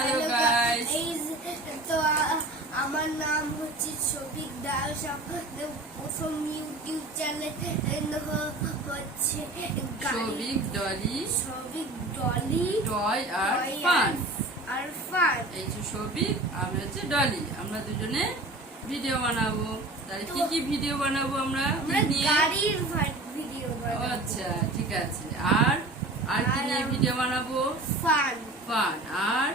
Hello guys, তো আমার নাম হচ্ছে শফিক দাস। আমাদের প্রথম ইউটিউব চ্যানেল হচ্ছে শফিক ডলি টয় আর ফান। এই যে শফিক, আমি হচ্ছে ডলি। আমরা দুজনে ভিডিও বানাবো। তাহলে কি কি ভিডিও বানাবো আমরা? গাড়ির ভিডিও বানাবো। আচ্ছা, ঠিক আছে। আর কি নিয়ে ভিডিও বানাবো? ফান আর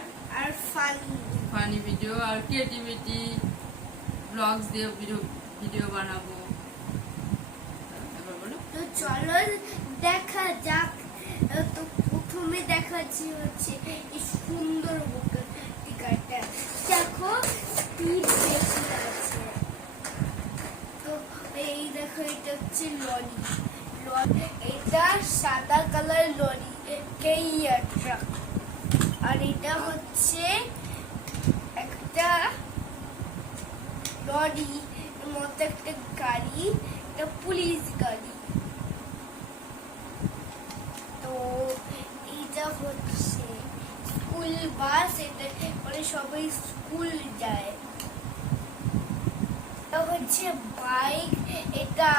ফানি ভিডিও আর ক্রিয়েটিভিটি ব্লগস দিয়ে ভিডিও বানাবো। এবার বলো। তো চলো দেখা যাক। তো প্রথমে দেখাচ্ছি হচ্ছে এই সুন্দর টিকাটা। দেখো স্পিড বেশি আছে। তো এই দেখো, এটা হচ্ছে লরি। এটা সাদা কালার লরি, কেইয়া ট্রাক। আর এটা হচ্ছে একটা লরি মতো একটা গাড়ি, এটা পুলিশ গাড়ি। তো এটা হচ্ছে স্কুল বাস, এটা করে সবাই স্কুল যায়। এটা হচ্ছে বাইক, এটা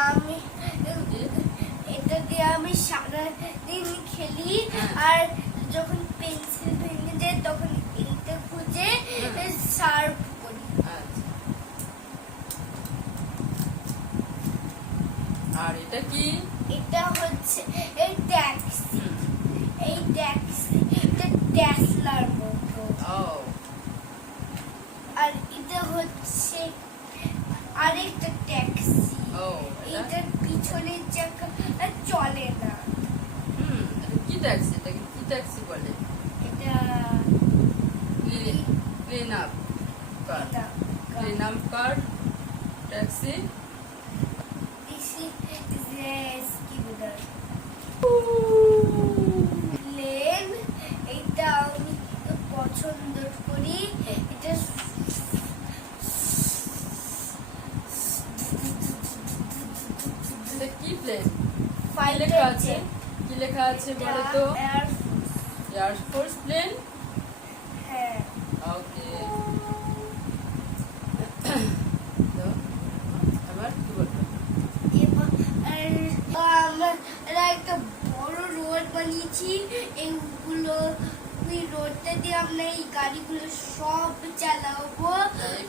দিয়ে আমি সারাদিন খেলি। আর যখন পেন্সিল ভেঙে যায় তখন এইটা খুঁজে শার্প করি। আর এটা কি? এটা হচ্ছে এই ট্যাক্সি। এটা টেসলার মতো। আর এটা হচ্ছে আরেকটা ট্যাক্সি। এটার পিছনের চাকা চলে না। কি ট্যাক্সি? এটাকে কি ট্যাক্সি বলে? এটা ক্লিন আপ কার ট্যাক্সি। প্লেন, এটা আমি পছন্দ করি। এটা কি প্লেন? কি লেখা আছে বলো তো? Air force plane. হ্যাঁ, ওকে। আবার কি বলবো? আমরা একটা বড় রোড বানিয়েছি। এইগুলো ওই রোডটা দিয়ে আমরা এই গাড়িগুলো সব চালাবো।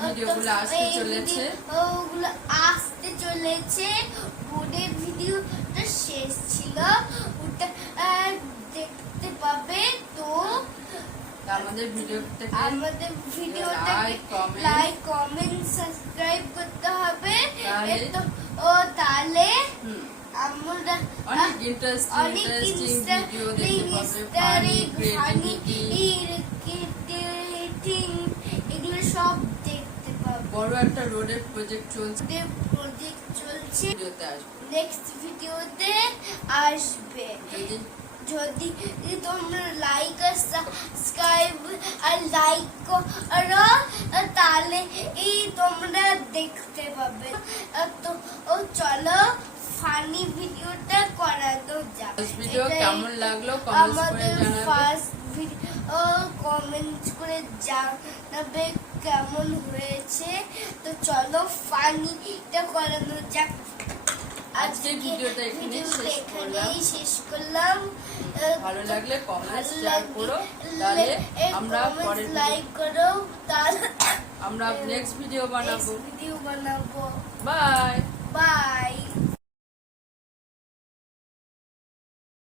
ভিডিওগুলো আসতে চলেছে। ওগুলো আসতে চলেছে। রোডের ভিডিওটা শেষ ছিল, ওটা দেখতে পাবে। তো আমাদের ভিডিওটাকে লাইক কমেন্ট সাবস্ক্রাইব করতে হবে। তাহলে আমরা অনেক ইন্টারেস্টিং ভিডিও দেখতে পাবে। ফানি, ক্রিয়েটিভিটি এগুলো সব দেখতে পাবে। বড় একটা রোডের প্রজেক্ট চলছে। ভিডিওতে আসবে, নেক্সট ভিডিওতে আসবে। যদি তোমরা লাইক আর সাবস্ক্রাইব করো তাহলে তোমরা দেখতে পাবে। তো চলো ফানি ভিডিওটা করানো যাক। ভিডিও কেমন লাগলো আমাদের ফার্স্ট ভিডিও কমেন্ট করে জানাবে কেমন হয়েছে। তো চলো ফানিটা করানো যাক। আজকে ভিডিওটা এখানেই শেষ করলাম। ভালো লাগলে কমেন্ট শেয়ার করো, তাহলে আমরা পরের লাইক করো, তাহলে আমরা নেক্সট ভিডিও বানাবো। বাই। বাই।